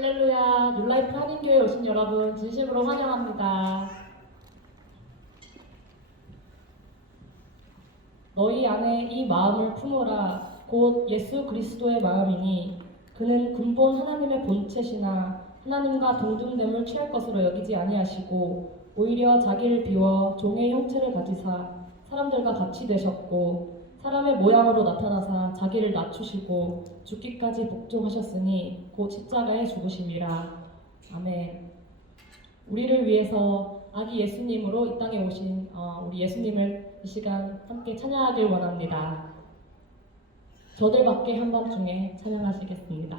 할렐루야, 뉴라이프 한인교회에 오신 여러분 진심으로 환영합니다. 너희 안에 이 마음을 품으라 곧 예수 그리스도의 마음이니 그는 근본 하나님의 본체시나 하나님과 동등됨을 취할 것으로 여기지 아니하시고 오히려 자기를 비워 종의 형체를 가지사 사람들과 같이 되셨고 사람의 모양으로 나타나사 자기를 낮추시고 죽기까지 복종하셨으니 곧 십자가에 죽으심이라. 아멘. 우리를 위해서 아기 예수님으로 이 땅에 오신 우리 예수님을 이 시간 함께 찬양하길 원합니다. 저들밖에 한밤중에 찬양하시겠습니다.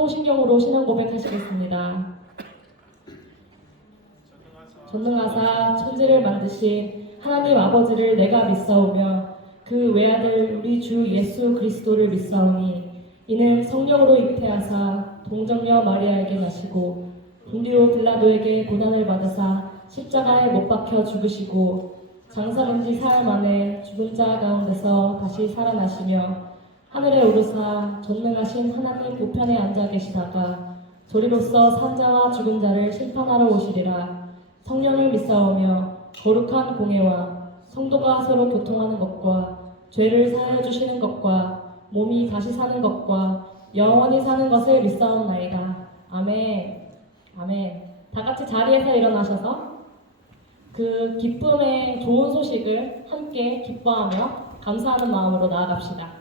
사도신경으로 신앙 고백하시겠습니다. 전능하사 천지를 만드신 하나님 아버지를 내가 믿사오며 그 외아들 우리 주 예수 그리스도를 믿사오니 이는 성령으로 잉태하사 동정녀 마리아에게 나시고 본디오 빌라도에게 고난을 받으사 십자가에 못 박혀 죽으시고 장사된 지 사흘 만에 죽은 자 가운데서 다시 살아나시며 하늘에 오르사 전능하신 하나님 우편에 앉아 계시다가 저리로서 산자와 죽은 자를 심판하러 오시리라. 성령을 믿사오며 거룩한 공예와 성도가 서로 교통하는 것과 죄를 사하여 주시는 것과 몸이 다시 사는 것과 영원히 사는 것을 믿사옵나이다. 아멘. 아멘. 다 같이 자리에서 일어나셔서 그 기쁨의 좋은 소식을 함께 기뻐하며 감사하는 마음으로 나아갑시다.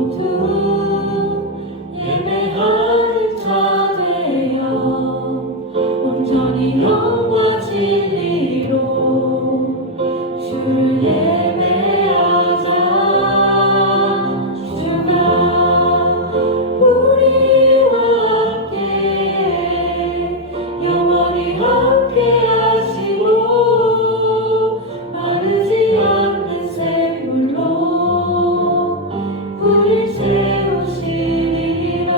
모두 예배하는 자 되어 온전히 영과 진리로 주를 예배하자. 주가 우리와 함께 영원히 함께 하시고 마르지 않는 샘물로 우릴 채우시리라.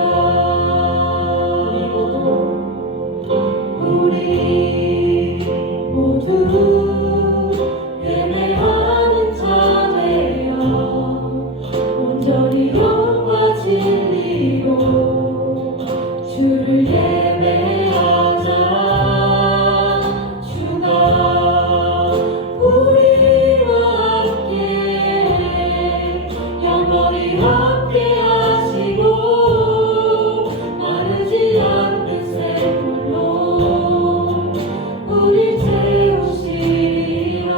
우리 모두 예배하는 자 되어 온전히 영과 진리로 주를 예배하자. 주가 우리와 함께 영원히 함께 하시고 마르지 않는 샘물로 우릴 채우시리라.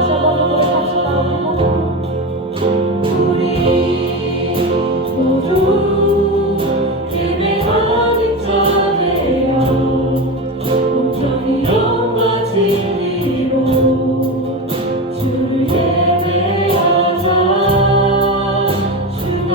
다시 한번 노래합시다. 우리 모두 예배하는 자 되어 온전히 영과 진리로 주를 예배하자. 주가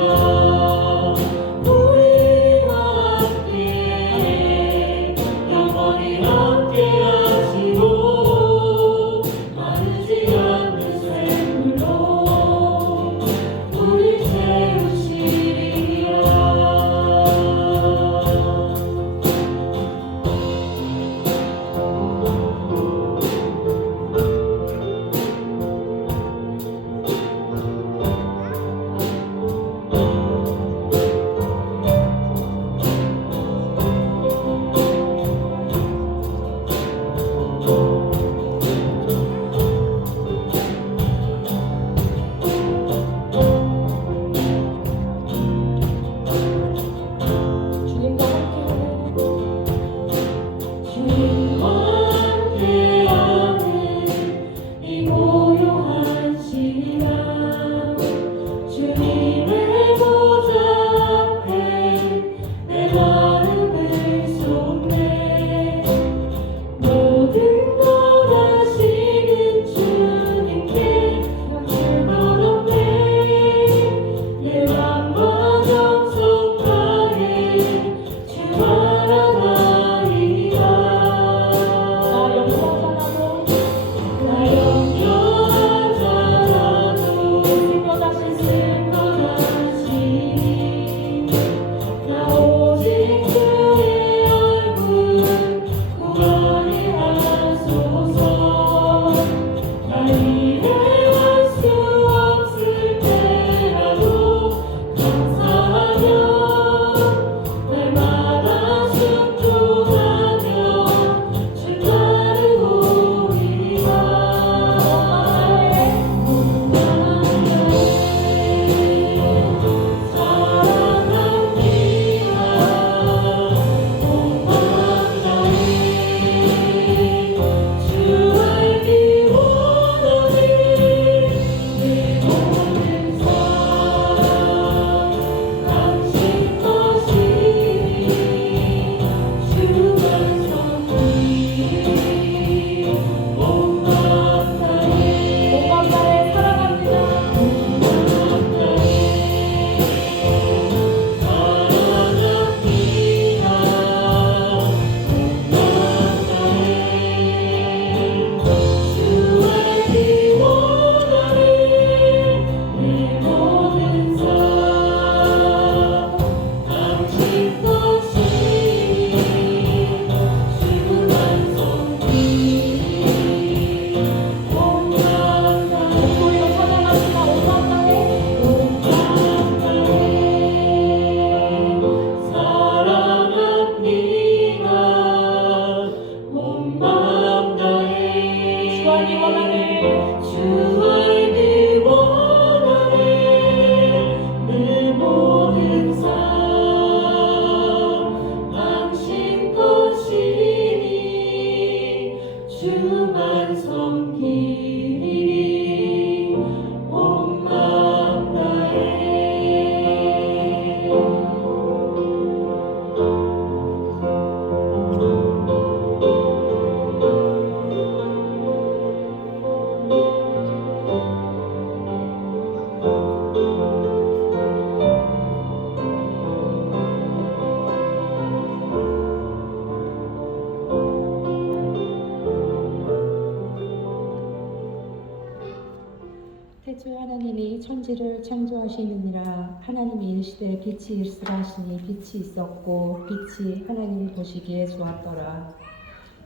태초에 하나님이 천지를 창조하시느니라. 하나님이 이르시되 빛이 있으라 하시니 빛이 있었고 빛이 하나님이 보시기에 좋았더라.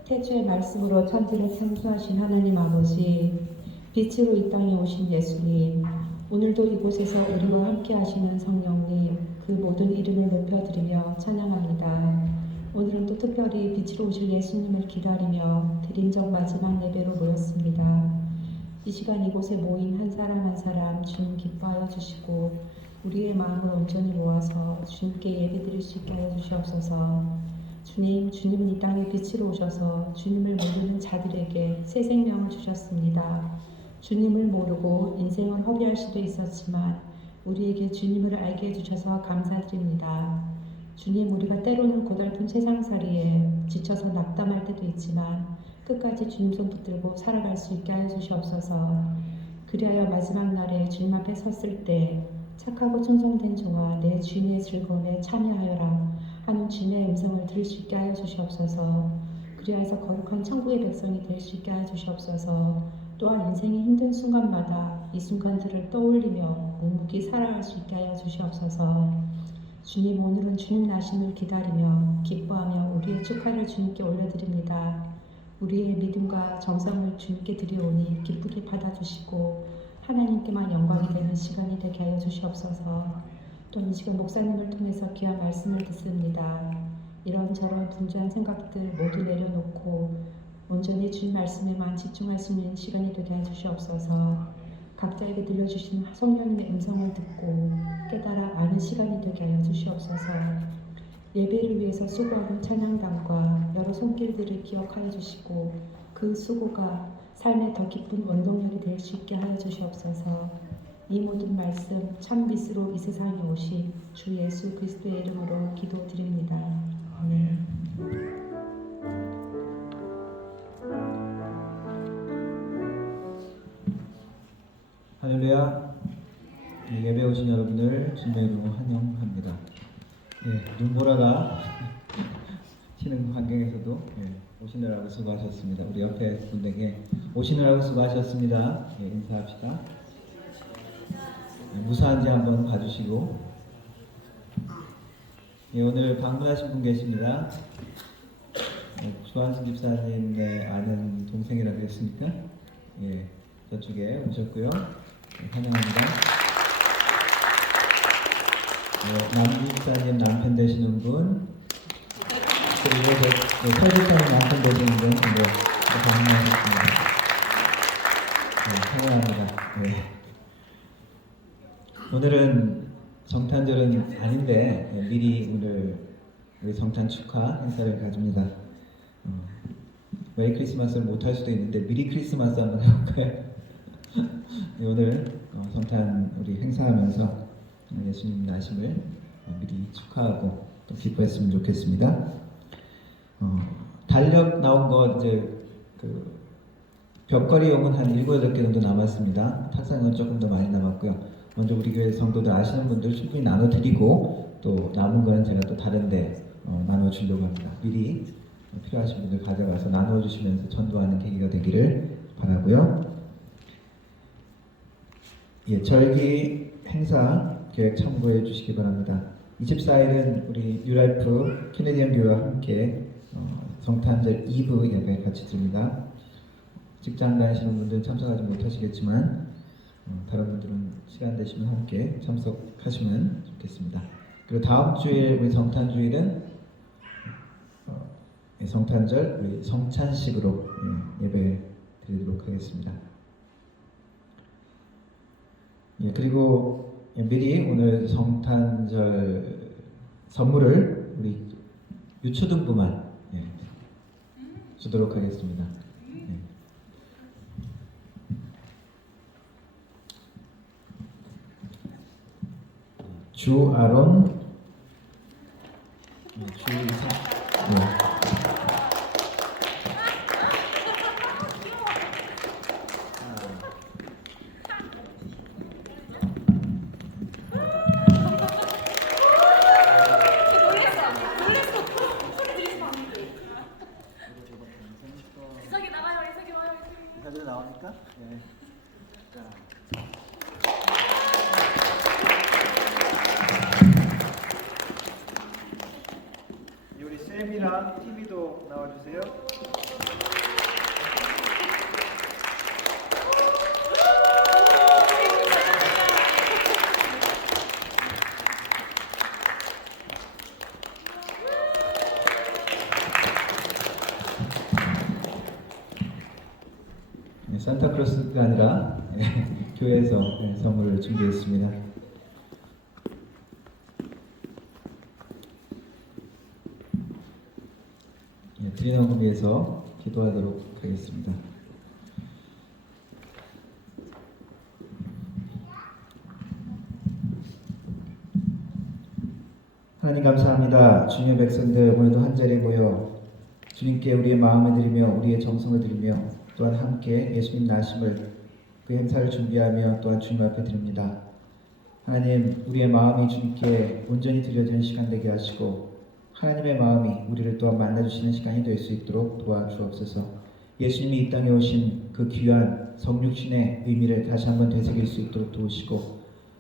태초의 말씀으로 천지를 창조하신 하나님 아버지, 빛으로 이 땅에 오신 예수님, 오늘도 이곳에서 우리와 함께 하시는 성령님, 그 모든 이름을 높여드리며 찬양합니다. 오늘은 또 특별히 빛으로 오실 예수님을 기다리며 드림적 마지막 예배로 모였습니다. 이 시간 이곳에 모인 한 사람 한 사람 주님 기뻐하여 주시고 우리의 마음을 온전히 모아서 주님께 예배드릴 수 있게 하여 주시옵소서. 주님은 이 땅에 빛으로 오셔서 주님을 모르는 자들에게 새 생명을 주셨습니다. 주님을 모르고 인생을 허비할 수도 있었지만 우리에게 주님을 알게 해주셔서 감사드립니다. 주님, 우리가 때로는 고달픈 세상살이에 지쳐서 낙담할 때도 있지만 끝까지 주님 손 붙들고 살아갈 수 있게 하여 주시옵소서. 그리하여 마지막 날에 주님 앞에 섰을 때 착하고 충성된 종아 내 주인의 즐거움에 참여하여라 하는 주님의 음성을 들을 수 있게 하여 주시옵소서. 그리하여서 거룩한 천국의 백성이 될 수 있게 하여 주시옵소서. 또한 인생의 힘든 순간마다 이 순간들을 떠올리며 묵묵히 살아갈 수 있게 하여 주시옵소서. 주님, 오늘은 주님 나심을 기다리며 기뻐하며 우리의 축하를 주님께 올려드립니다. 우리의 믿음과 정성을 주님께 드리오니 기쁘게 받아주시고 하나님께만 영광이 되는 시간이 되게 하여 주시옵소서. 또 이 시간 목사님을 통해서 귀한 말씀을 듣습니다. 이런저런 분주한 생각들 모두 내려놓고 온전히 주님 말씀에만 집중할 수 있는 시간이 되게 해 주시옵소서. 각자에게 들려주신 성령님의 음성을 듣고 깨달아 아는 시간이 되게 하여 주시옵소서. 예배를 위해서 수고하는 찬양단과 여러 손길들을 기억하여 주시고 그 수고가 삶의 더 깊은 원동력이 될 수 있게 하여 주시옵소서. 이 모든 말씀 참 빛으로 이 세상에 오신 주 예수 그리스도의 이름으로 기도드립니다. 아멘. 할렐루야. 예배 오신 여러분을 주님의 이름으로 환영합니다. 눈보라가 치는 환경에서도 오시느라고 수고하셨습니다. 우리 옆에 분들에게 오시느라고 수고하셨습니다. 인사합시다. 무사한지 한번 봐주시고. 오늘 방문하신 분 계십니다. 주한순 집사님의 아는 동생이라고 했습니까? 저쪽에 오셨고요. 환영합니다. 남기 집사님 남편 되시는 분, 그리고 설집사님 남편 되시는 분, 방문하셨습니다. 환영합니다. 오늘은 성탄절은 아닌데 미리 오늘 우리 성탄 축하 행사를 가집니다. 메리 크리스마스를 못할 수도 있는데 미리 크리스마스 한번 해볼까요? 오늘 성탄 우리 행사하면서 예수님 나심을 미리 축하하고 또 기뻐했으면 좋겠습니다. 달력 나온 거 이제 그 벽걸이용은 한 7-8개 정도 남았습니다. 탁상은 조금 더 많이 남았고요. 먼저 우리 교회 성도들 아시는 분들 충분히 나눠드리고 또 남은 거는 제가 또 다른데 나눠주려고 합니다. 미리 필요하신 분들 가져가서 나눠주시면서 전도하는 계기가 되기를 바라고요. 절기 행사 계획 참고해 주시기 바랍니다. 24일은 우리 뉴라이프 캐네디언 교회와 함께 성탄절 2부 예배 같이 드립니다. 직장 다니시는 분들은 참석하지 못하시겠지만 다른 분들은 시간 되시면 함께 참석하시면 좋겠습니다. 그리고 다음 주일 우리 성탄주일은 성탄절 우리 성찬식으로 예배 드리도록 하겠습니다. 그리고 미리 오늘 성탄절 선물을 우리 유초등부만 주도록 하겠습니다. 주아론, 주이사, 이사들 나오니까? 자. 찬양 TV도 나와주세요. 네, 산타크로스가 아니라 교회에서 선물을 준비했습니다. 드리는 위해서 기도하도록 하겠습니다. 하나님 감사합니다. 주님의 백성들 오늘도 한자리에 모여 주님께 우리의 마음을 드리며 우리의 정성을 드리며 또한 함께 예수님 나심을 그 행사를 준비하며 또한 주님 앞에 드립니다. 하나님 우리의 마음이 주님께 온전히 드려지는 시간 되게 하시고 하나님의 마음이 우리를 또한 만나주시는 시간이 될 수 있도록 도와주옵소서. 예수님이 이 땅에 오신 그 귀한 성육신의 의미를 다시 한번 되새길 수 있도록 도우시고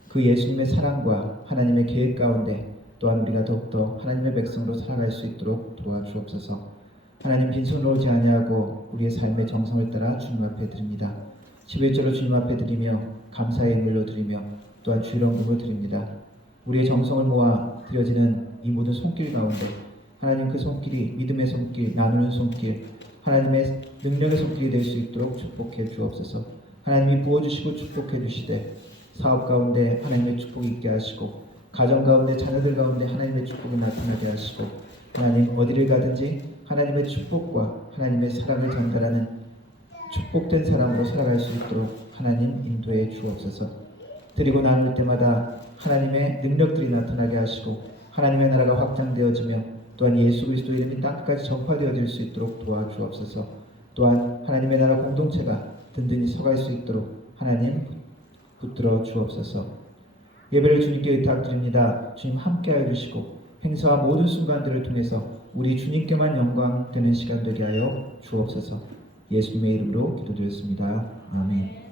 그 예수님의 사랑과 하나님의 계획 가운데 또한 우리가 더욱더 하나님의 백성으로 살아갈 수 있도록 도와주옵소서. 하나님 빈손으로 오지 아니하고 우리의 삶의 정성을 따라 주님 앞에 드립니다. 11조로 주님 앞에 드리며 감사의 인물로 드리며 또한 주의 이름으로 드립니다. 우리의 정성을 모아 드려지는 이 모든 손길 가운데 하나님 그 손길이 믿음의 손길, 나누는 손길, 하나님의 능력의 손길이 될 수 있도록 축복해 주옵소서. 하나님이 부어주시고 축복해 주시되 사업 가운데 하나님의 축복이 있게 하시고 가정 가운데 자녀들 가운데 하나님의 축복이 나타나게 하시고 하나님 어디를 가든지 하나님의 축복과 하나님의 사랑을 전달하는 축복된 사람으로 살아갈 수 있도록 하나님 인도해 주옵소서. 드리고 나눌 때마다 하나님의 능력들이 나타나게 하시고 하나님의 나라가 확장되어지며 또한 예수 그리스도 이름이 땅까지 전파되어질 수 있도록 도와주옵소서. 또한 하나님의 나라 공동체가 든든히 서갈 수 있도록 하나님 붙들어 주옵소서. 예배를 주님께 의탁드립니다. 주님 함께하여 주시고 행사와 모든 순간들을 통해서 우리 주님께만 영광 되는 시간 되게 하여 주옵소서. 예수님의 이름으로 기도드렸습니다. 아멘.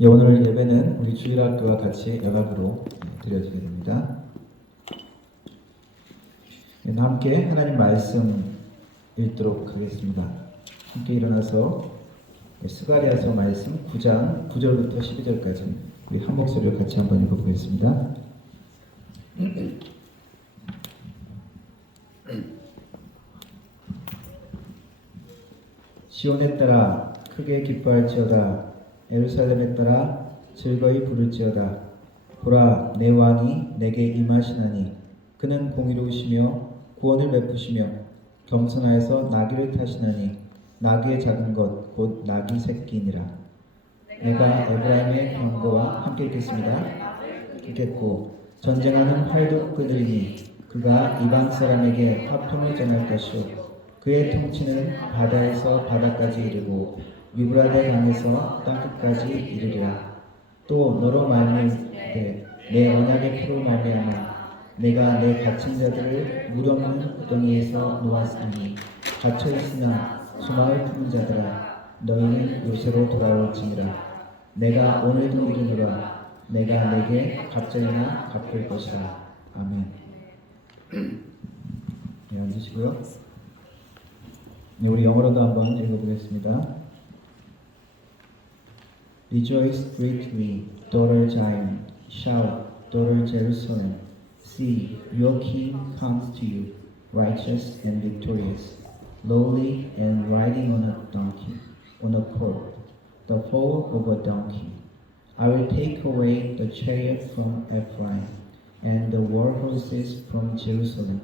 오늘 예배는 우리 주일학교와 같이 연합으로 드려지게 됩니다. 함께 하나님 말씀 읽도록 하겠습니다. 함께 일어나서 스가랴서 말씀 9장 9절부터 12절까지 우리 한 목소리로 같이 한번 읽어보겠습니다. 시온에 따라 크게 기뻐할지어다. 예루살렘에 따라 즐거이 부를지어다. 보라, 내 왕이 내게 임하시나니 그는 공의로우시며 구원을 베푸시며 겸손하여서 나귀를 타시나니 나귀의 작은 것 곧 나귀 새끼니라. 내가 에브라임의 병거와 함께 있겠습니다. 있겠고 전쟁하는 활도 끄들이니 그가 이방 사람에게 화평을 전할 것이요 그의 통치는 바다에서 바다까지 이르고 유브라데 강에서 땅끝까지 이르리라. 또 너로 말미암되 내 언약의 피로 말미암아 내가 내 갇힌 자들을 물 없는 구덩이에서 놓았으니 갇혀 있으나 소망을 품은 자들아 너희는 요새로 돌아올지니라. 내가 오늘도 이르노라. 내가 내게 갑절이나 갚을 것이라. 아멘. 네, 앉으시고요. 네, 우리 영어로도 한번 읽어보겠습니다. Rejoice greatly, daughter Zion. Shout, daughter Jerusalem. See, your king comes to you, righteous and victorious, lowly and riding on a donkey, on a colt, the foal of a donkey. I will take away the chariot from Ephraim, and the war horses from Jerusalem,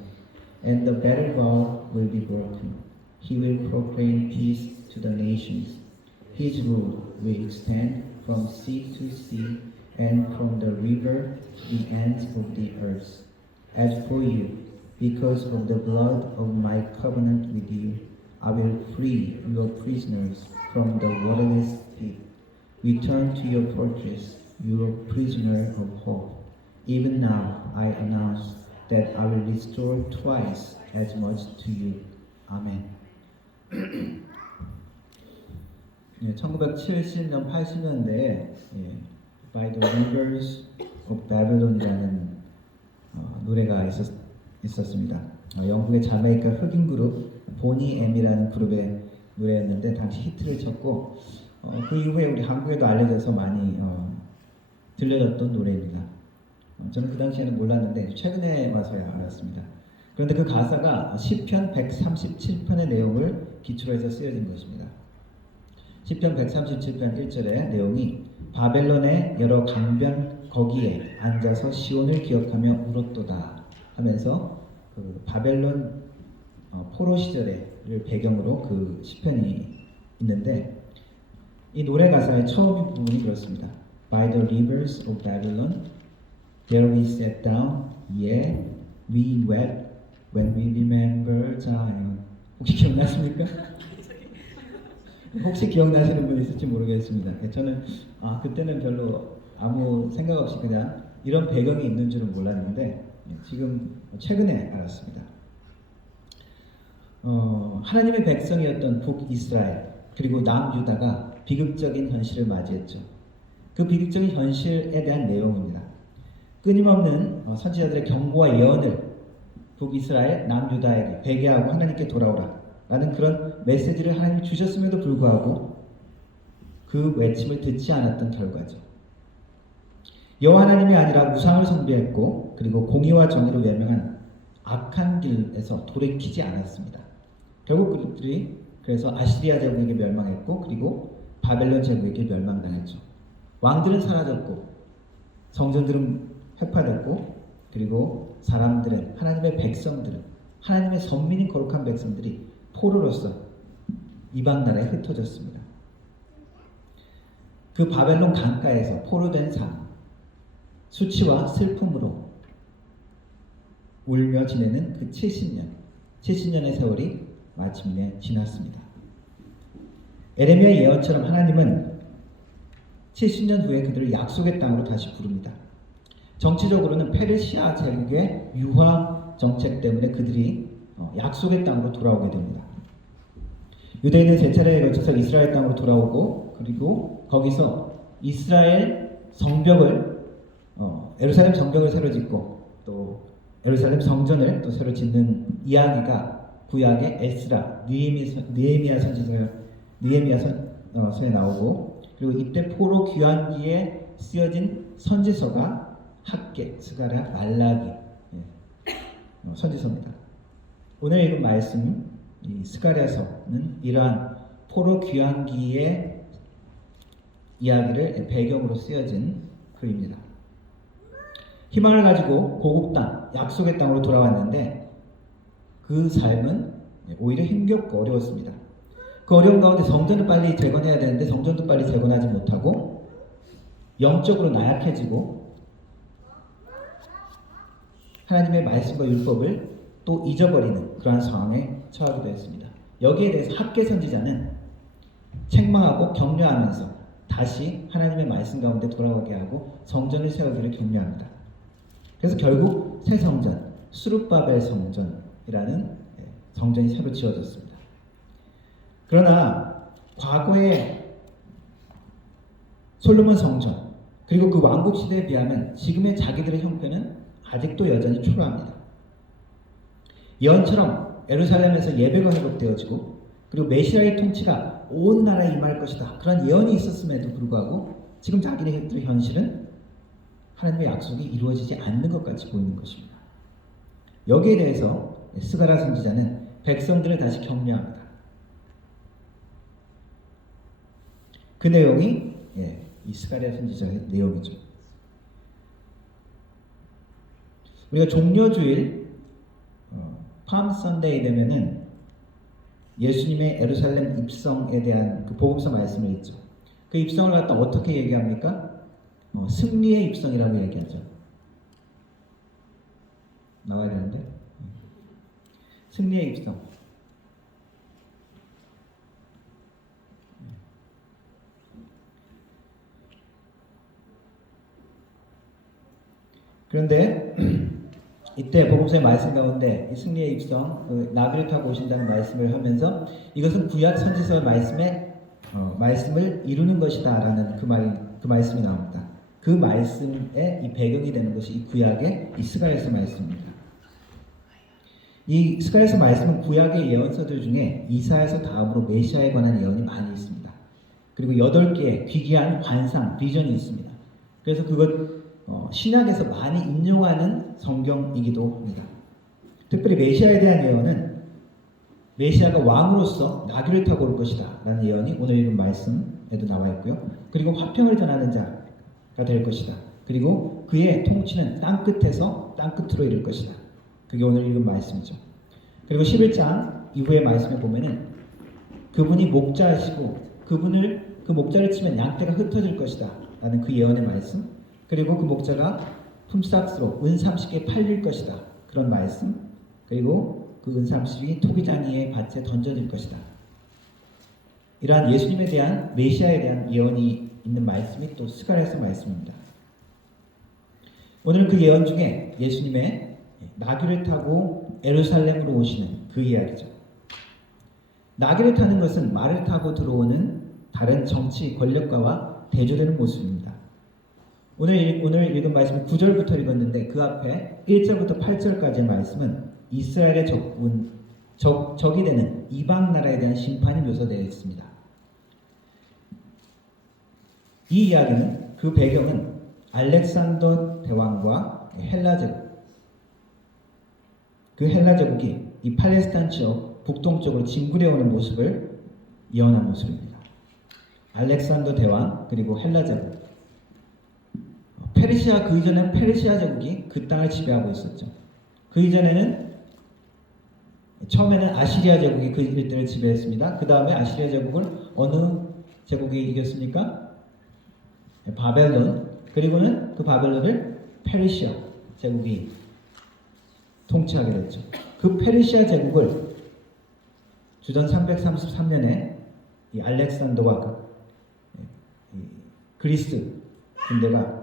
and the battle bow will be broken. He will proclaim peace to the nations. His rule will extend from sea to sea and from the river to the ends of the earth. As for you, because of the blood of my covenant with you, I will free your prisoners from the waterless pit. Return to your fortress, your prisoner of hope. Even now I announce that I will restore twice as much to you. Amen. 1970년, 80년대에 By the Rivers of Babylon이라는 노래가 있었습니다. 영국의 자메이카 흑인 그룹 보니 M이라는 그룹의 노래였는데 당시 히트를 쳤고 그 이후에 우리 한국에도 알려져서 많이 들려졌던 노래입니다. 저는 그 당시에는 몰랐는데 최근에 와서야 알았습니다. 그런데 그 가사가 시편 137편의 내용을 기초로 해서 쓰여진 것입니다. 시편 137편 1절의 내용이 바벨론의 여러 강변 거기에 앉아서 시온을 기억하며 울었도다 하면서 그 바벨론 포로 시절을 배경으로 그 시편이 있는데 이 노래 가사의 처음 부분이 그렇습니다. By the rivers of Babylon, there we sat down, yeah, we wept when we remember Zion. 혹시 기억나십니까? 혹시 기억나시는 분 있을지 모르겠습니다. 저는 그때는 별로 아무 생각 없이 그냥 이런 배경이 있는 줄은 몰랐는데 지금 최근에 알았습니다. 하나님의 백성이었던 북이스라엘 그리고 남유다가 비극적인 현실을 맞이했죠. 그 비극적인 현실에 대한 내용입니다. 끊임없는 선지자들의 경고와 예언을 북이스라엘, 남유다에게 회개하고 하나님께 돌아오라 라는 그런 메시지를 하나님이 주셨음에도 불구하고 그 외침을 듣지 않았던 결과죠. 여호와 하나님이 아니라 우상을 숭배했고 그리고 공의와 정의로 외명한 악한 길에서 돌이키지 않았습니다. 결국 그들이 그래서 아시리아 제국에게 멸망했고 그리고 바벨론 제국에게 멸망당했죠. 왕들은 사라졌고 성전들은 회파됐고 그리고 사람들은 하나님의 백성들은 하나님의 선민인 거룩한 백성들이 포로로서 이방 나라에 흩어졌습니다. 그 바벨론 강가에서 포로된 삶, 수치와 슬픔으로 울며 지내는 그 70년의 세월이 마침내 지났습니다. 에레미야 예언처럼 하나님은 70년 후에 그들을 약속의 땅으로 다시 부릅니다. 정치적으로는 페르시아 제국의 유화 정책 때문에 그들이 약속의 땅으로 돌아오게 됩니다. 유대인은 세 차례에 걸쳐서 이스라엘 땅으로 돌아오고 그리고 거기서 이스라엘 성벽을 예루살렘 성벽을 새로 짓고 또 예루살렘 성전을 또 새로 짓는 이야기가 구약의 에스라, 느헤미야서에 나오고 그리고 이때 포로 귀환기에 쓰여진 선지서가 학계, 스가랴, 말라기 선지서입니다. 오늘 읽은 말씀 이 스가랴서는 이러한 포로 귀환기의 이야기를 배경으로 쓰여진 글입니다. 희망을 가지고 고국 땅, 약속의 땅으로 돌아왔는데 그 삶은 오히려 힘겹고 어려웠습니다. 그 어려운 가운데 성전을 빨리 재건해야 되는데 성전도 빨리 재건하지 못하고 영적으로 나약해지고 하나님의 말씀과 율법을 또 잊어버리는 그러한 상황에 처하기도 했습니다. 여기에 대해서 학계 선지자는 책망하고 격려하면서 다시 하나님의 말씀 가운데 돌아가게 하고 성전을 세우기를 격려합니다. 그래서 결국 새 성전, 수룹바벨 성전이라는 성전이 새로 지어졌습니다. 그러나 과거의 솔로몬 성전 그리고 그 왕국 시대에 비하면 지금의 자기들의 형편은 아직도 여전히 초라합니다. 예언처럼 예루살렘에서 예배가 회복되어지고 그리고 메시아의 통치가 온 나라에 임할 것이다. 그런 예언이 있었음에도 불구하고 지금 자기들의 현실은 하나님의 약속이 이루어지지 않는 것 같이 보이는 것입니다. 여기에 대해서 스가랴 선지자는 백성들을 다시 격려합니다. 그 내용이 이 스가랴 선지자의 내용이죠. 우리가 종려주일 팜 선데이 되면은 예수님의 예루살렘 입성에 대한 그 복음서 말씀을 읽죠. 그 입성을 갖다 어떻게 얘기합니까? 승리의 입성이라고 얘기하죠. 나와야 되는데 승리의 입성. 그런데 이때 복음서의 말씀 가운데 이 승리의 입성, 나귀를 타고 오신다는 말씀을 하면서 이것은 구약 선지서의 말씀을 이루는 것이다라는 그 말씀이 나옵니다. 그 말씀의 이 배경이 되는 것이 이 구약의 이 스가랴서 말씀입니다. 이 스가랴서 말씀은 구약의 예언서들 중에 이사야서 다음으로 메시아에 관한 예언이 많이 있습니다. 그리고 8개의 귀귀한 환상, 비전이 있습니다. 그래서 그것 신약에서 많이 인용하는 성경이기도 합니다. 특별히 메시아에 대한 예언은 메시아가 왕으로서 나귀를 타고 올 것이다 라는 예언이 오늘 읽은 말씀에도 나와 있고요. 그리고 화평을 전하는 자가 될 것이다. 그리고 그의 통치는 땅끝에서 땅끝으로 이를 것이다. 그게 오늘 읽은 말씀이죠. 그리고 11장 이후의 말씀에 보면은 그분이 목자이시고 그 목자를 치면 양떼가 흩어질 것이다 라는 그 예언의 말씀, 그리고 그 목자가 품삯으로 은 30개 팔릴 것이다 그런 말씀, 그리고 그 은 30이 토기장이의 밭에 던져질 것이다. 이러한 예수님에 대한 메시아에 대한 예언이 있는 말씀이 또 스가랴서 말씀입니다. 오늘 그 예언 중에 예수님의 나귀를 타고 예루살렘으로 오시는 그 이야기죠. 나귀를 타는 것은 말을 타고 들어오는 다른 정치 권력가와 대조되는 모습입니다. 오늘 읽은 말씀은 9절부터 읽었는데 그 앞에 1절부터 8절까지의 말씀은 이스라엘의 적이 되는 이방 나라에 대한 심판이 묘사되어 있습니다. 이 이야기는 그 배경은 알렉산더 대왕과 헬라 제국, 그 헬라 제국이 이 팔레스타인 지역 북동쪽으로 진군해오는 모습을 예언한 모습입니다. 알렉산더 대왕 그리고 헬라 제국, 페르시아, 그 이전엔 페르시아 제국이 그 땅을 지배하고 있었죠. 그 이전에는 처음에는 아시리아 제국이 그 일대를 지배했습니다. 그 다음에 아시리아 제국을 어느 제국이 이겼습니까? 바벨론. 그리고는 그 바벨론을 페르시아 제국이 통치하게 됐죠. 그 페르시아 제국을 주전 333년에 이 알렉산더와 그리스 군대가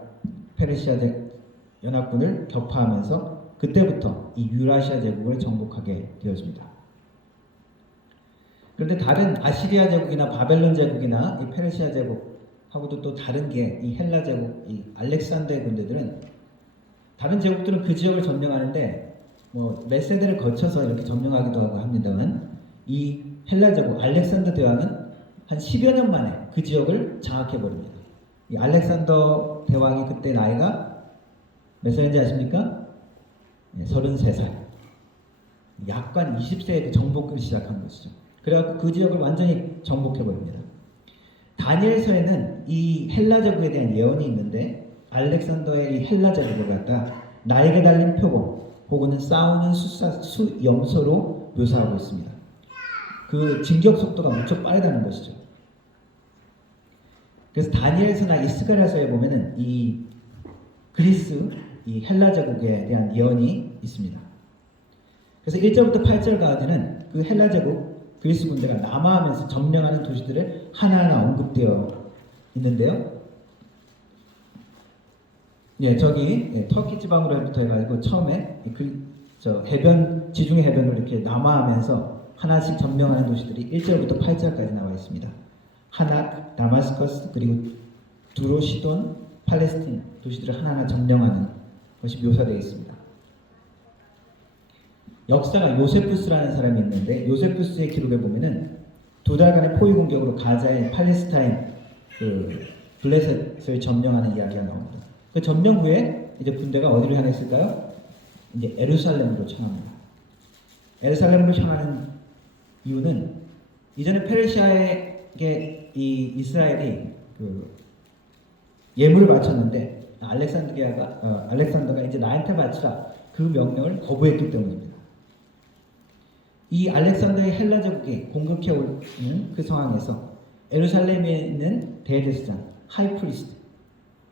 페르시아 연합군을 격파하면서 그때부터 이 유라시아 제국을 정복하게 되었습니다. 그런데 다른 아시리아 제국이나 바벨론 제국이나 이 페르시아 제국하고도 또 다른 게 이 헬라 제국, 이 알렉산더의 군대들은, 다른 제국들은 그 지역을 점령하는데 몇 세대를 거쳐서 이렇게 점령하기도 하고 합니다만, 이 헬라 제국 알렉산더 대왕은 한 10여 년 만에 그 지역을 장악해 버립니다. 이 알렉산더 대왕이 그때 나이가 몇 살인지 아십니까? 33살. 약간 20세에 그 정복을 시작한 것이죠. 그래갖고 그 지역을 완전히 정복해 버립니다. 다니엘서에는 이 헬라 제국에 대한 예언이 있는데, 알렉산더의 이 헬라 제국을 갖다 날개 달린 표범 혹은 싸우는 수염소로 묘사하고 있습니다. 그 진격 속도가 무척 빠르다는 것이죠. 그래서 다니엘서나 이 스가랴서에 보면은 이 그리스, 이 헬라 제국에 대한 예언이 있습니다. 그래서 1절부터 8절까지는 그 헬라 제국, 그리스 군대가 남하하면서 점령하는 도시들을 하나하나 언급되어 있는데요. 터키 지방으로부터 해가지고 처음에 지중해 해변을 이렇게 남하하면서 하나씩 점령하는 도시들이 1절부터 8절까지 나와 있습니다. 하낙, 다마스커스, 그리고 두로, 시돈, 팔레스틴 도시들을 하나하나 점령하는 것이 묘사되어 있습니다. 역사가 요세푸스라는 사람이 있는데, 요세푸스의 기록에 보면은 2달간의 포위 공격으로 가자의 팔레스타인 블레셋을 점령하는 이야기가 나옵니다. 그 점령 후에 이제 군대가 어디로 향했을까요? 이제 예루살렘으로 향합니다. 예루살렘으로 향하는 이유는 이전에 페르시아에게 이 이스라엘이 예물을 바쳤는데 알렉산더가 이제 나한테 바치라 그 명령을 거부했기 때문입니다. 이 알렉산더의 헬라 제국이 공격해 오는 그 상황에서 예루살렘에 있는 대제사장 하이프리스트,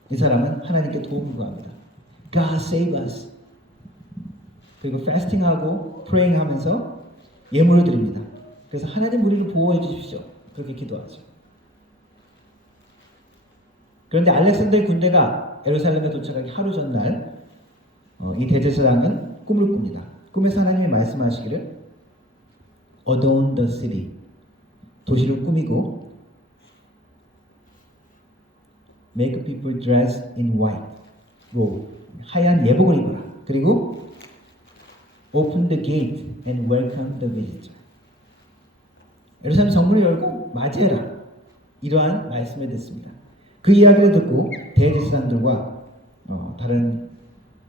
이 사람은 하나님께 도움을 구합니다. God save us. 그리고 패스팅하고 프레잉하면서 예물을 드립니다. 그래서 하나님 우리를 보호해 주십시오. 그렇게 기도하죠. 그런데 알렉산더의 군대가 예루살렘에 도착하기 하루 전날 이 대제사장은 꿈을 꿉니다. 꿈에서 하나님이 말씀하시기를 adorn the city, 도시를 꾸미고 make people dress in white robe. 하얀 예복을 입어라. 그리고 open the gate and welcome the visitor. 예루살렘 성문을 열고 맞이해라. 이러한 말씀을 듣습니다. 그 이야기를 듣고 대제사장들과 다른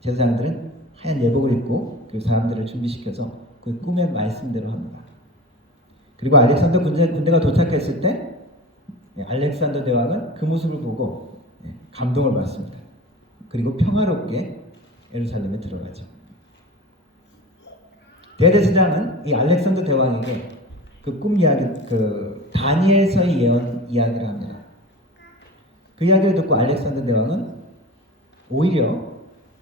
제사장들은 하얀 예복을 입고 그 사람들을 준비시켜서 그 꿈의 말씀대로 합니다. 그리고 알렉산더 군대가 도착했을 때 알렉산더 대왕은 그 모습을 보고 감동을 받습니다. 그리고 평화롭게 예루살렘에 들어가죠. 대제사장은 이 알렉산더 대왕에게 그 꿈 이야기, 그 다니엘서의 예언 이야기를 합니다. 그 이야기를 듣고 알렉산더 대왕은 오히려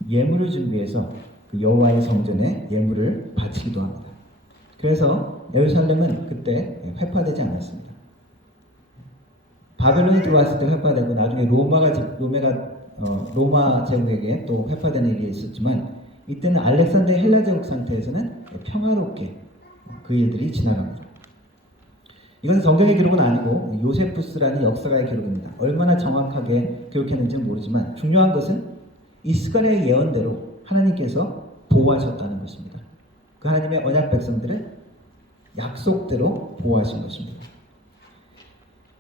예물을 준비해서 그 여호와의 성전에 예물을 바치기도 합니다. 그래서 예루살렘은 그때 회파되지 않았습니다. 바벨론이 들어왔을 때 회파되고 나중에 로마 제국에게 또 회파되는 일이 있었지만 이때는 알렉산더의 헬라 제국 상태에서는 평화롭게 그 일들이 지나갑니다. 이건 성경의 기록은 아니고 요세푸스라는 역사가의 기록입니다. 얼마나 정확하게 기록했는지는 모르지만 중요한 것은 이 스가랴의 예언대로 하나님께서 보호하셨다는 것입니다. 그 하나님의 언약 백성들을 약속대로 보호하신 것입니다.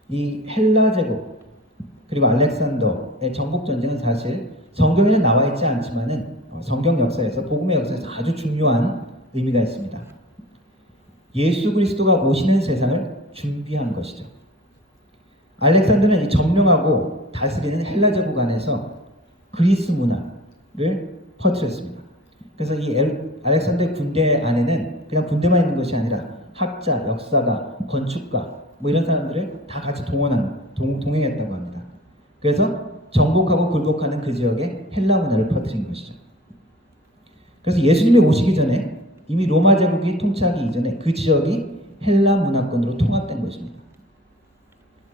이 헬라 제국 그리고 알렉산더의 정복 전쟁은 사실 성경에는 나와 있지 않지만은 성경 역사에서 복음의 역사에서 아주 중요한 의미가 있습니다. 예수 그리스도가 오시는 세상을 준비한 것이죠. 알렉산더는 이 점령하고 다스리는 헬라 제국 안에서 그리스 문화를 퍼뜨렸습니다. 그래서 이 알렉산더의 군대 안에는 그냥 군대만 있는 것이 아니라 학자, 역사가, 건축가 뭐 이런 사람들을 다 같이 동행했다고 합니다. 그래서 정복하고 굴복하는 그 지역에 헬라 문화를 퍼뜨린 것이죠. 그래서 예수님이 오시기 전에 이미 로마 제국이 통치하기 이전에 그 지역이 헬라 문화권으로 통합된 것입니다.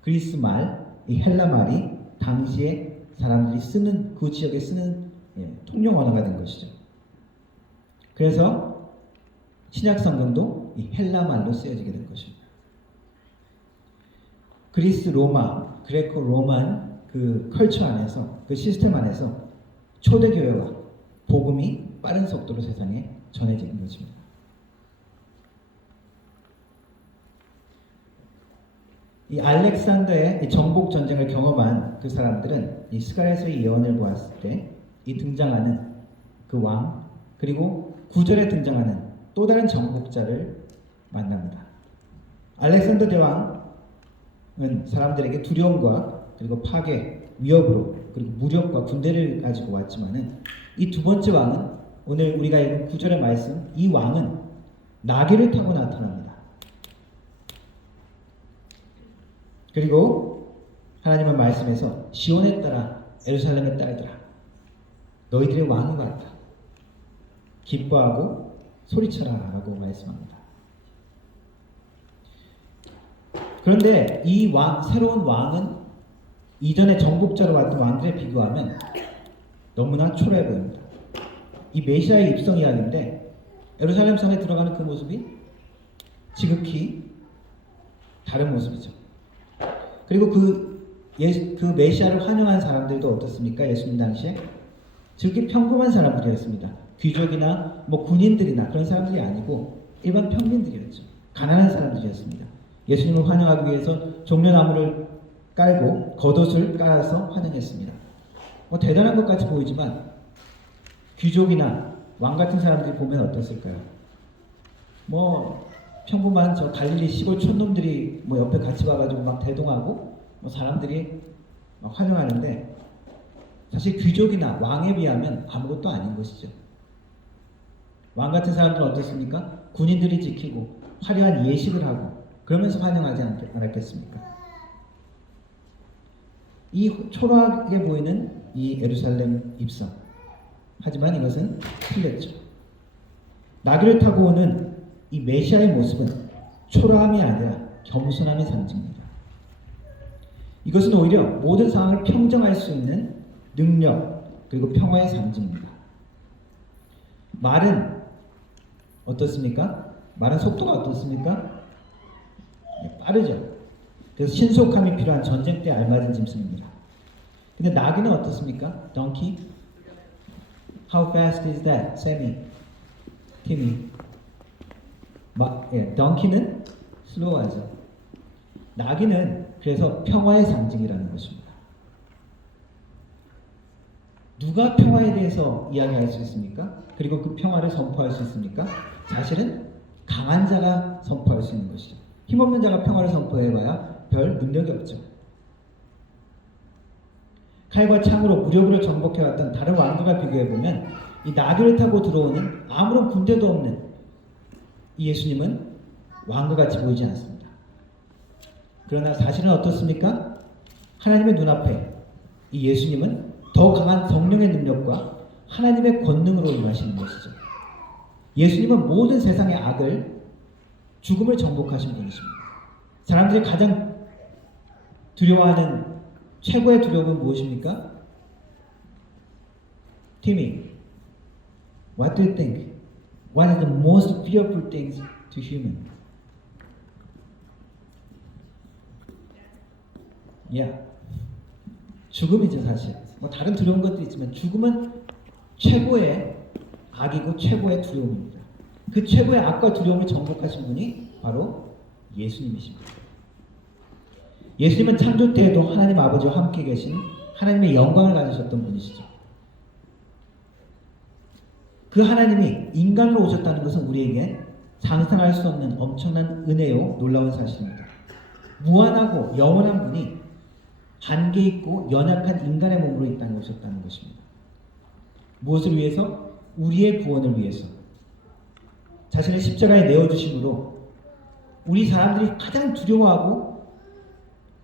그리스 말, 이 헬라 말이 당시에 사람들이 쓰는 그 지역에 쓰는 통용 언어가 된 것이죠. 그래서 신약 성경도 이 헬라 말로 쓰여지게 된 것입니다. 그리스 로마, 그레코 로만 그 컬처 안에서 그 시스템 안에서 초대 교회와 복음이 빠른 속도로 세상에 전해지는 것입니다. 이 알렉산더의 정복 전쟁을 경험한 그 사람들은 이 스가랴서의 예언을 보았을 때 이 등장하는 그 왕 그리고 구절에 등장하는 또 다른 정복자를 만납니다. 알렉산더 대왕은 사람들에게 두려움과 그리고 파괴, 위협으로 그리고 무력과 군대를 가지고 왔지만은 이 두 번째 왕은 오늘 우리가 읽은 구절의 말씀 이 왕은 나귀를 타고 나타납니다. 그리고 하나님은 말씀에서 시온에 따라 예루살렘에 따르더라. 너희들의 왕이 왔다. 기뻐하고 소리쳐라 라고 말씀합니다. 그런데 이 새로운 왕은 이전에 정복자로 왔던 왕들에 비교하면 너무나 초라해 보입니다. 이 메시아의 입성 이야기인데 예루살렘 성에 들어가는 그 모습이 지극히 다른 모습이죠. 그리고 그 메시아를 환영한 사람들도 어떻습니까? 예수님 당시에 지극히 평범한 사람들이었습니다. 귀족이나 뭐 군인들이나 그런 사람들이 아니고 일반 평민들이었죠. 가난한 사람들이었습니다. 예수님을 환영하기 위해서 종려나무를 깔고 겉옷을 깔아서 환영했습니다. 뭐 대단한 것 같이 보이지만 귀족이나 왕 같은 사람들이 보면 어떻을까요? 뭐 평범한 저 갈릴리 시골 촌놈들이 뭐 옆에 같이 와가지고 막 대동하고 뭐 사람들이 막 환영하는데 사실 귀족이나 왕에 비하면 아무것도 아닌 것이죠. 왕 같은 사람들은 어떻습니까? 군인들이 지키고 화려한 예식을 하고 그러면서 환영하지 않았겠습니까? 이 초라하게 보이는 이 예루살렘 입성. 하지만 이것은 틀렸죠. 나귀를 타고 오는 이 메시아의 모습은 초라함이 아니라 겸손함의 상징입니다. 이것은 오히려 모든 상황을 평정할 수 있는 능력 그리고 평화의 상징입니다. 말은 어떻습니까? 말은 속도가 어떻습니까? 빠르죠. 그래서 신속함이 필요한 전쟁 때 알맞은 짐승입니다. 근데 나귀는 어떻습니까? Donkey? How fast is that? Sammy, Timmy. donkey는 슬로우하죠. 나귀는 그래서 평화의 상징이라는 것입니다. 누가 평화에 대해서 이야기할 수 있습니까? 그리고 그 평화를 선포할 수 있습니까? 사실은 강한 자가 선포할 수 있는 것이죠. 힘없는 자가 평화를 선포해봐야 별 능력이 없죠. 칼과 창으로 무력으로 정복해왔던 다른 왕들과 비교해보면 이 나귀를 타고 들어오는 아무런 군대도 없는 이 예수님은 왕과같이 보이지 않습니다. 그러나 사실은 어떻습니까? 하나님의 눈앞에 이 예수님은 더 강한 성령의 능력과 하나님의 권능으로 임하시는 것이죠. 예수님은 모든 세상의 악을, 죽음을 정복하신 분이십니다. 사람들이 가장 두려워하는 최고의 두려움은 무엇입니까? Timmy, what do you think? What are the most fearful things to human? 죽음이죠, 사실. 뭐 다른 두려운 것도 있지만 죽음은 최고의 악이고 최고의 두려움입니다. 그 최고의 악과 두려움을 정복하신 분이 바로 예수님이십니다. 예수님은 창조 때에도 하나님 아버지와 함께 계신 하나님의 영광을 가지셨던 분이시죠. 그 하나님이 인간으로 오셨다는 것은 우리에게 상상할 수 없는 엄청난 은혜요 놀라운 사실입니다. 무한하고 영원한 분이 한계 있고 연약한 인간의 몸으로 이 땅에 오셨다는 것입니다. 무엇을 위해서? 우리의 구원을 위해서. 자신을 십자가에 내어주심으로 우리 사람들이 가장 두려워하고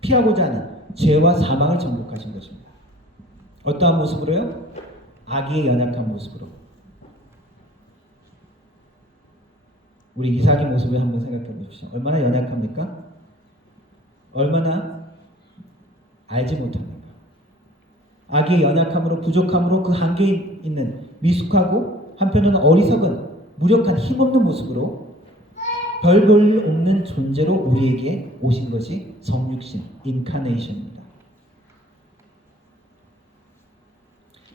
피하고자 하는 죄와 사망을 정복하신 것입니다. 어떠한 모습으로요? 아기의 연약한 모습으로. 우리 이삭의 모습을 한번 생각해 보십시오. 얼마나 연약합니까? 얼마나 알지 못합니까? 아기의 연약함으로 부족함으로 그 한계에 있는 미숙하고 한편으로는 어리석은 무력한 힘없는 모습으로 별 볼 없는 존재로 우리에게 오신 것이 성육신, 인카네이션입니다.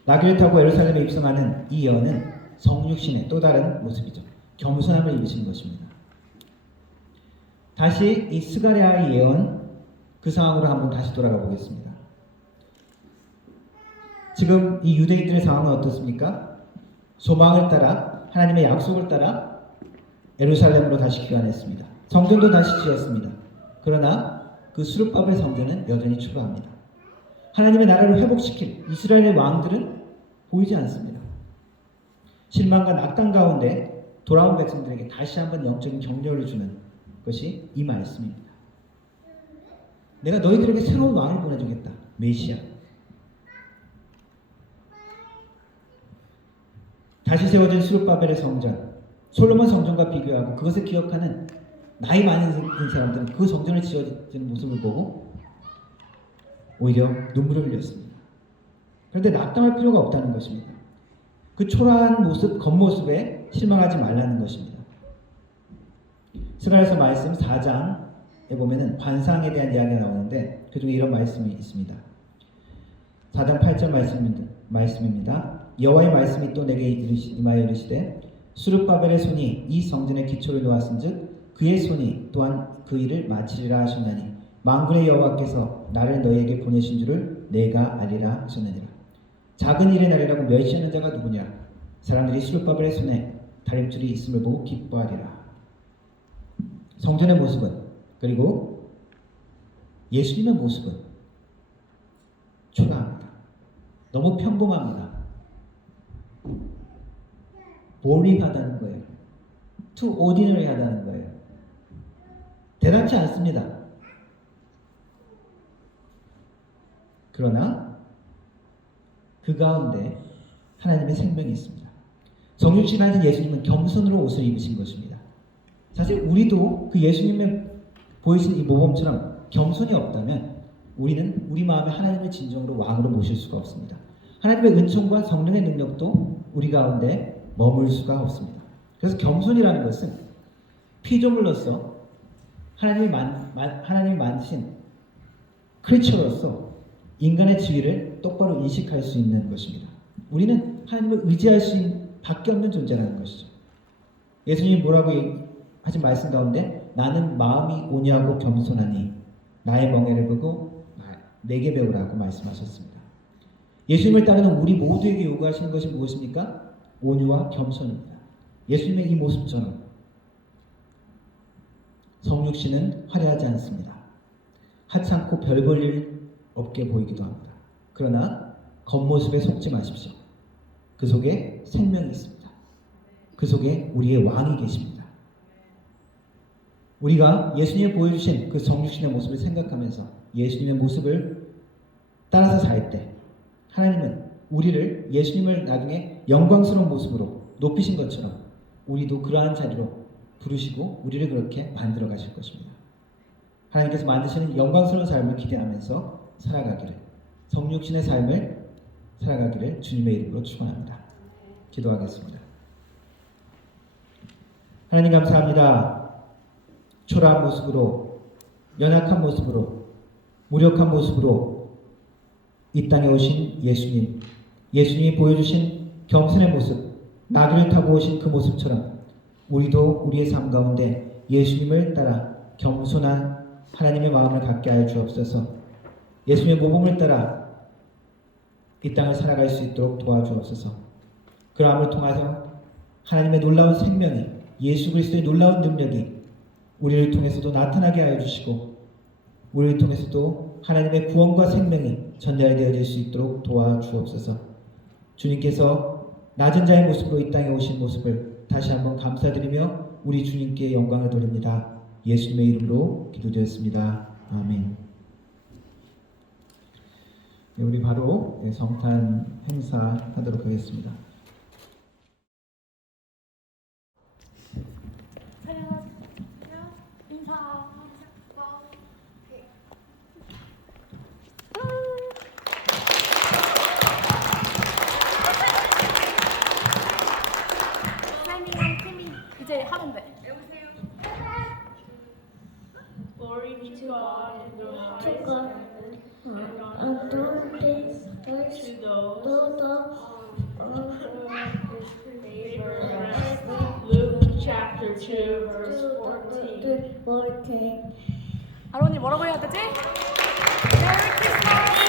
나귀를 타고 예루살렘에 입성하는 이 예언은 성육신의 또 다른 모습이죠. 겸손함을 입으신 것입니다. 다시 이 스가랴의 예언 그 상황으로 한번 다시 돌아가 보겠습니다. 지금 이 유대인들의 상황은 어떻습니까? 소망을 따라 하나님의 약속을 따라 예루살렘으로 다시 귀환했습니다. 성전도 다시 지었습니다. 그러나 그 스룹바벨 성전은 여전히 초라합니다. 하나님의 나라를 회복시킬 이스라엘의 왕들은 보이지 않습니다. 실망과 낙담 가운데 돌아온 백성들에게 다시 한번 영적인 격려를 주는 것이 이 말씀입니다. 내가 너희들에게 새로운 왕을 보내주겠다. 메시아. 다시 세워진 스룹바벨의 성전, 솔로몬 성전과 비교하고 그것을 기억하는 나이 많은 사람들은 그 성전을 지어지는 모습을 보고 오히려 눈물을 흘렸습니다. 그런데 낙담할 필요가 없다는 것입니다. 그 초라한 모습, 겉모습에 실망하지 말라는 것입니다. 스가랴서 말씀 4장에 보면은 관상에 대한 이야기가 나오는데 그 중에 이런 말씀이 있습니다. 4장 8절 말씀입니다. 여호와의 말씀이 또 내게 임하여 이르시되 스룹바벨의 손이 이 성전의 기초를 놓았은즉 그의 손이 또한 그 일을 마치리라 하셨나니 만군의 여호와께서 나를 너희에게 보내신 줄을 내가 알리라 하셨느니라. 작은 일의 날이라고 멸시하는 자가 누구냐? 사람들이 스룹바벨의 손에 다림줄이 있음을 보고 기뻐하리라. 성전의 모습은 그리고 예수님의 모습은 초라합니다. 너무 평범합니다. boring하다는 거예요. too ordinary 하다는 거예요. 대단치 않습니다. 그러나 그 가운데 하나님의 생명이 있습니다. 성육신하신 예수님은 겸손으로 옷을 입으신 것입니다. 사실 우리도 그 예수님의 보이신 이 모범처럼 겸손이 없다면 우리는 우리 마음에 하나님을 진정으로 왕으로 모실 수가 없습니다. 하나님의 은총과 성령의 능력도 우리 가운데 머물 수가 없습니다. 그래서 겸손이라는 것은 피조물로서 하나님이 만드신 크리처로서 인간의 지위를 모습을 똑바로 인식할 수 있는 것입니다. 우리는 하나님을 의지할 수 밖에 없는 존재라는 것이죠. 예수님이 뭐라고 하신 말씀 가운데 나는 마음이 온유하고 겸손하니 나의 멍에를 보고 내게 배우라고 말씀하셨습니다. 예수님을 따르는 우리 모두에게 요구하시는 것이 무엇입니까? 온유와 겸손입니다. 예수님의 이 모습처럼 성육신은 화려하지 않습니다. 하찮고 별 볼 일 없게 보이기도 합니다. 그러나 겉모습에 속지 마십시오. 그 속에 생명이 있습니다. 그 속에 우리의 왕이 계십니다. 우리가 예수님이 보여주신 그 성육신의 모습을 생각하면서 예수님의 모습을 따라서 살 때 하나님은 우리를 예수님을 나중에 영광스러운 모습으로 높이신 것처럼 우리도 그러한 자리로 부르시고 우리를 그렇게 만들어 가실 것입니다. 하나님께서 만드시는 영광스러운 삶을 기대하면서 살아가기를, 성육신의 삶을 살아가기를 주님의 이름으로 축원합니다. 기도하겠습니다. 하나님 감사합니다. 초라한 모습으로, 연약한 모습으로, 무력한 모습으로 이 땅에 오신 예수님, 예수님이 보여주신 겸손의 모습, 나귀를 타고 오신 그 모습처럼 우리도 우리의 삶 가운데 예수님을 따라 겸손한 하나님의 마음을 갖게 하여 주옵소서. 예수님의 모범을 따라 이 땅을 살아갈 수 있도록 도와주옵소서. 그러함을 통해서 하나님의 놀라운 생명이, 예수 그리스도의 놀라운 능력이 우리를 통해서도 나타나게 하여 주시고 우리를 통해서도 하나님의 구원과 생명이 전달되어질 수 있도록 도와주옵소서. 주님께서 낮은 자의 모습으로 이 땅에 오신 모습을 다시 한번 감사드리며 우리 주님께 영광을 돌립니다. 예수님의 이름으로 기도드렸습니다. 아멘. 네, 우리 바로 성탄 행사 하도록 하겠습니다. 이제 하면 돼. Glory be to God in the highest To God. heaven, And do this to those to the his neighbor. Luke chapter 2 verse 14. 14. 아론이 뭐라고 해야 되지? 메리 크리스마스.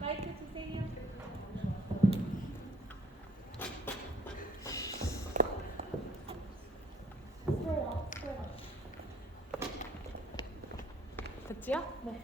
마이크 주세요. 됐지요? 네.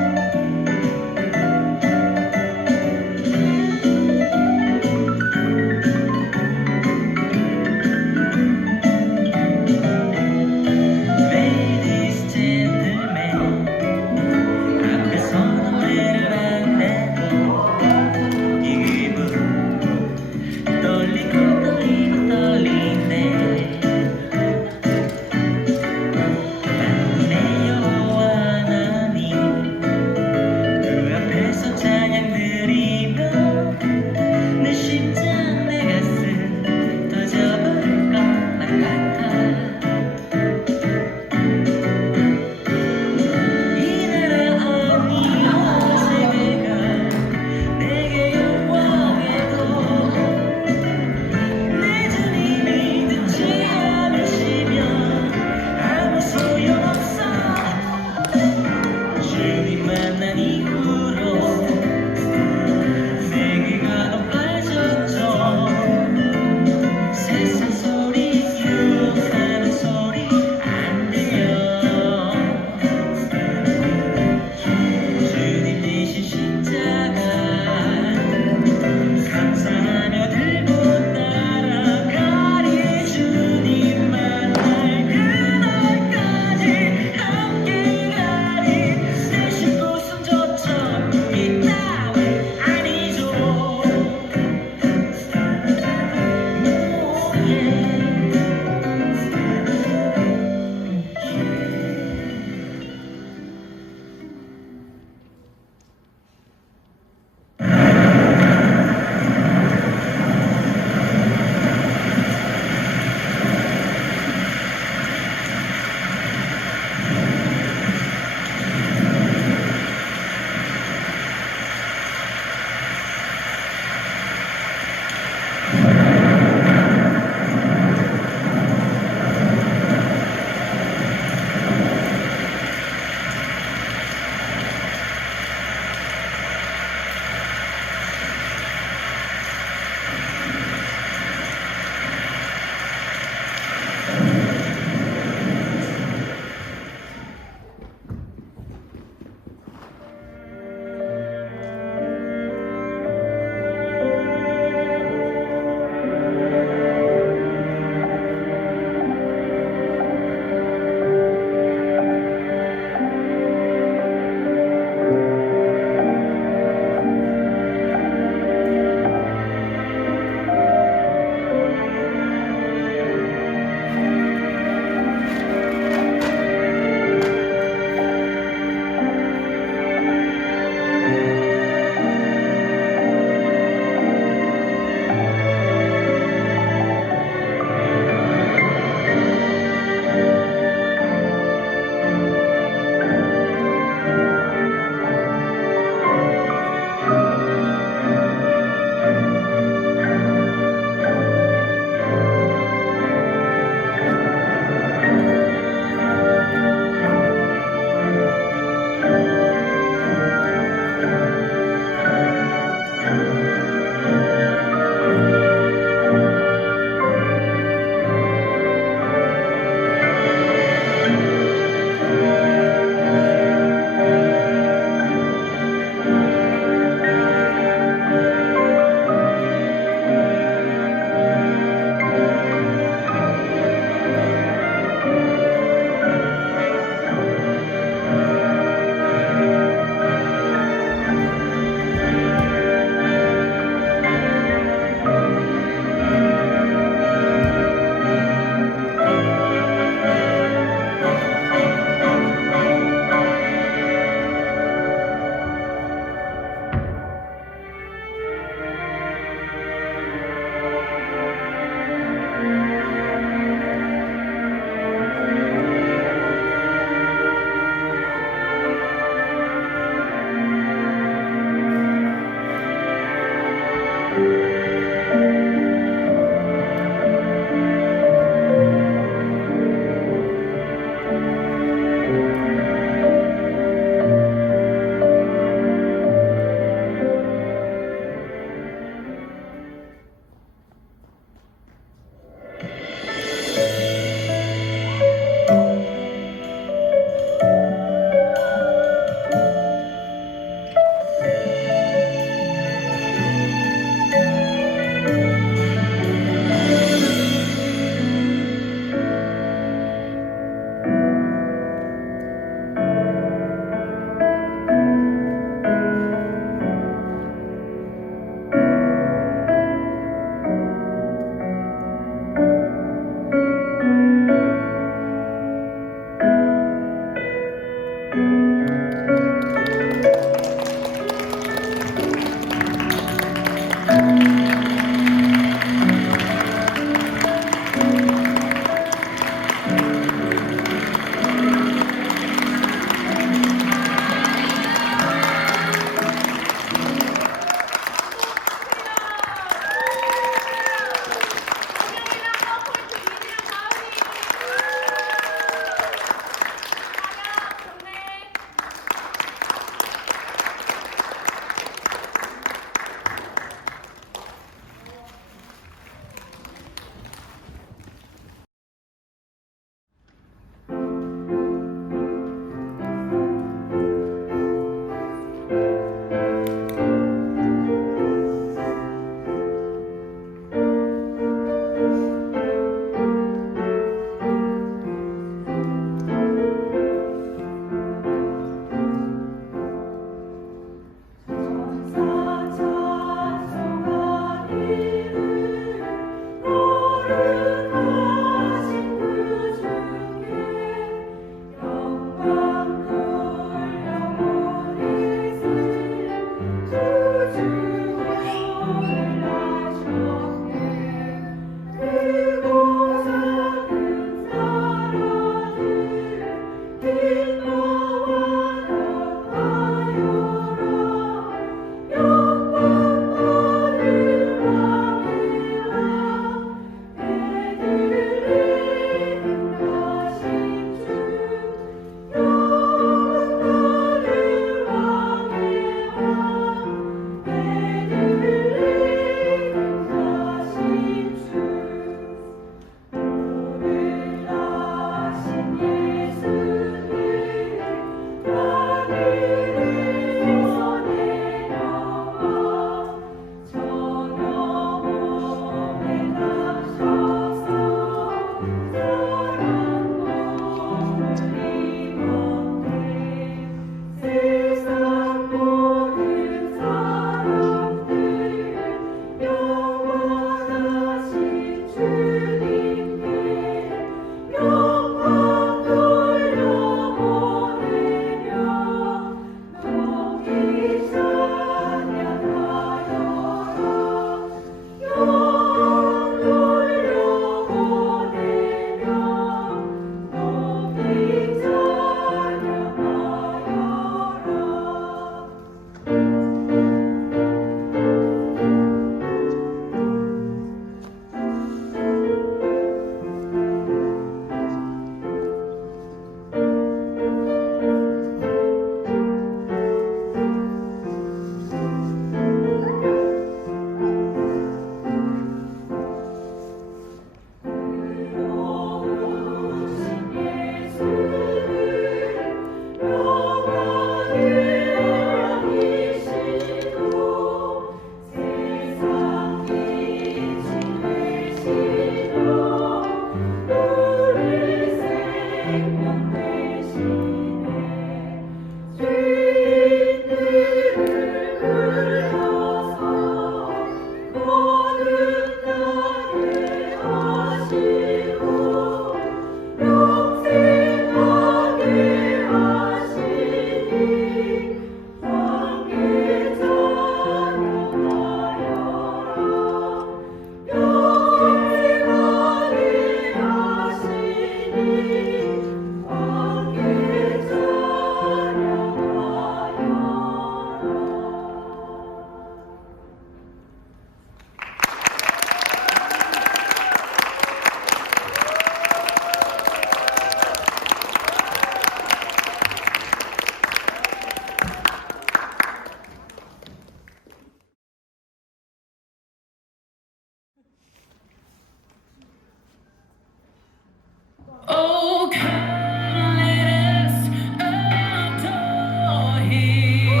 Oh, come let us adore Him.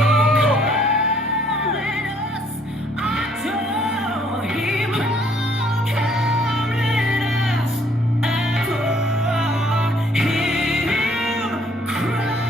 Come let us adore Him. Come let us adore Him. Christ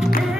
the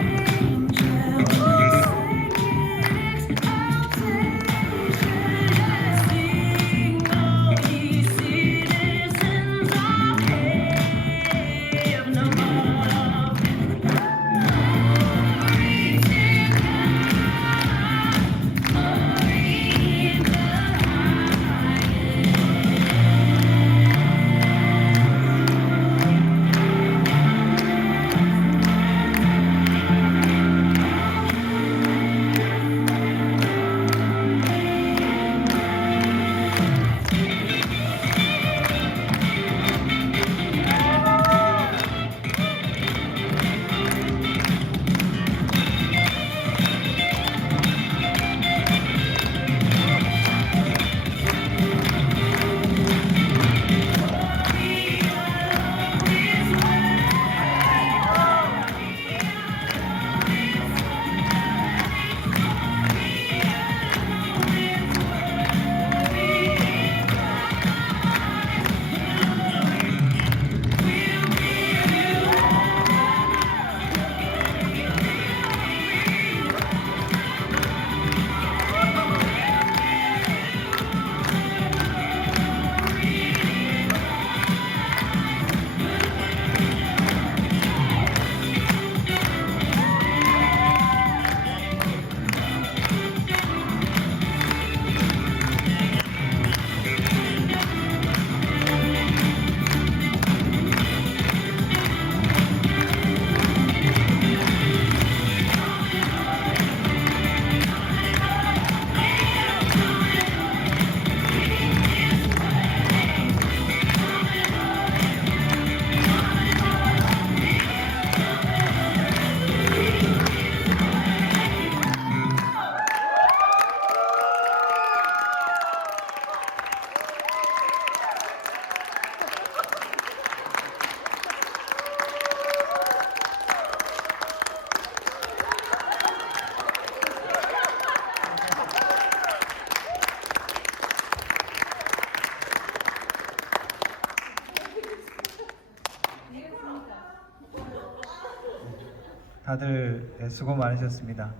다들 수고 많으셨습니다.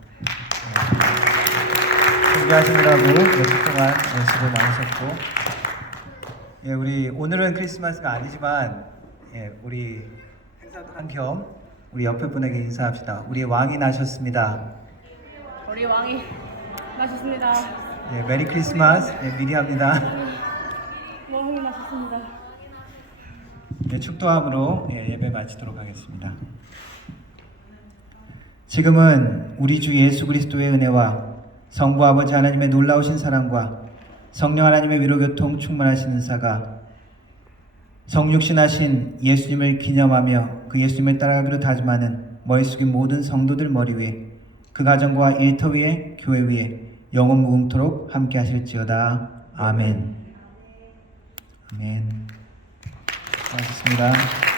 준비하시느라고 며칠 동안 수고 많으셨고, 우리 오늘은 크리스마스가 아니지만 우리 행사도 한 겸 우리 옆에 분에게 인사합시다. 우리 왕이 나셨습니다. 우리 왕이 나셨습니다. 예, 메리 크리스마스 미리 합니다. 너무 맛있습니다. 예, 축도함으로 예배 마치도록 하겠습니다. 지금은 우리 주 예수 그리스도의 은혜와 성부 아버지 하나님의 놀라우신 사랑과 성령 하나님의 위로교통 충만하신 은사가 성육신하신 예수님을 기념하며 그 예수님을 따라가기로 다짐하는 머리 숙인 모든 성도들 머리 위에 그 가정과 일터 위에 교회 위에 영원 무궁토록 함께 하실지어다. 아멘. 아멘. 고맙습니다.